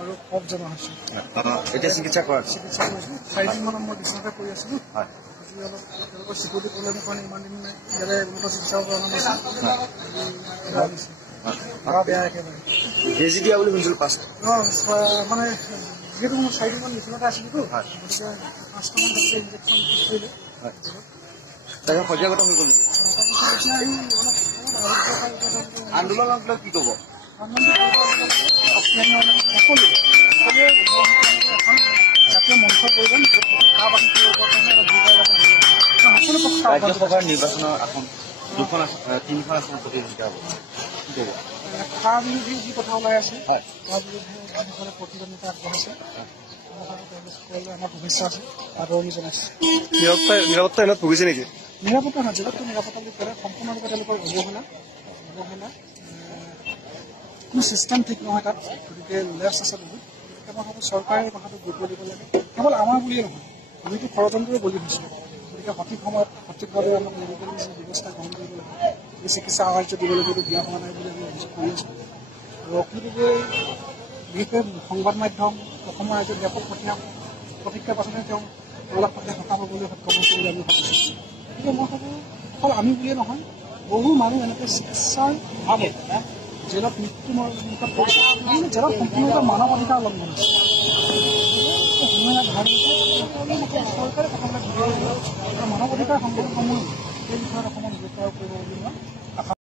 আৰু কফ জমা হৈছে। এতিয়া চিকিৎসা কৰিছোঁ 4 দিনমানৰ মই বিচনাতে পৰি আছিলোঁ। অলপ তেওঁলোকৰ চিকিউৰিটি প্ৰব্লেমৰ কাৰণে ইমান দিন ইয়াৰে উন্নত চিকিৎসা কৰা নাছিল। বেয়া একেবাৰে বেজি দিয়া বুলি শুনিছিলোঁ পাছত মানে যিহেতু মই 4 দিনমান বিচনাতে আছিলোঁতো, গতিকে 5টামান ডক্টৰে ইনজেকশ্যন কৰিলে। তাকে সজাগতা হৈ গ'ল। আন্দোলনক লৈ কি ক'ব? জাতীয় মঞ্চ প্ৰয়োজন ৰাজ্যসভাৰ নিৰ্বাচনৰ আসন 3খন আসন প্ৰতিযোগিতা হ'ব। কি ক'ব? কা বিৰোধী যি কথা ওলাই আছে তাৰ বিৰুদ্ধে প্ৰতিদ্বন্দ্বিতা আগবঢ়াইছে। আমাৰ শুভেচ্ছা আছে, আদৰণি জনাইছে। নিৰাপত্তা এনে ভুগিছে নেকি? নিৰাপত্তা নহয়, জগতটো নিৰাপত্তা বুলি ক'লে সম্পূৰ্ণৰূপে তেওঁলোকৰ অৱহেলা কোনো চিষ্টেম ঠিক নহয় তাত। গতিকে লেছ আছে বহুত। গতিকে মই ভাবোঁ চৰকাৰে কথাটো গুৰুত্ব দিব লাগে। কেৱল আমাৰ বুলিয়ে নহয়, আমিতো ষড়যন্ত্ৰৰে বলি হৈছোঁ। গতিকে সঠিক সময়ত সঠিকভাৱে আমাক মেডিকেল যি ব্যৱস্থা গ্ৰহণ কৰিব লাগে, এই চিকিৎসা সাহাৰ্য দিব লাগিবতো দিয়া হোৱা নাই বুলি আমি অভিযোগ কৰি আছোঁ। আৰু অখিলভাৱে বিশেষকৈ সংবাদ মাধ্যম অসমৰ ৰাজ্যত ব্যাপক প্ৰতিক্ৰিয়াৰ পাছতে তেওঁ অলপ কথা পাবলৈ সক্ষম হৈছে বুলি আমি ভাবিছোঁ। গতিকে মই ভাবোঁ অকল আমি বুলিয়ে নহয়, বহু মানুহ এনেকৈ চিকিৎসাৰ অভাৱত জেলত মৃত্যু মুখত পৰিছে, জেলত সম্পূৰ্ণৰূপে মানৱ অধিকাৰ উলংঘন হৈছে। চৰকাৰে কথাবিলাক বুজিব লাগিব আৰু মানৱ অধিকাৰ সংগঠনসমূহে এই বিষয়ত অসমত গুৰুত্ব আৰোপ কৰিব বুলি মই আশা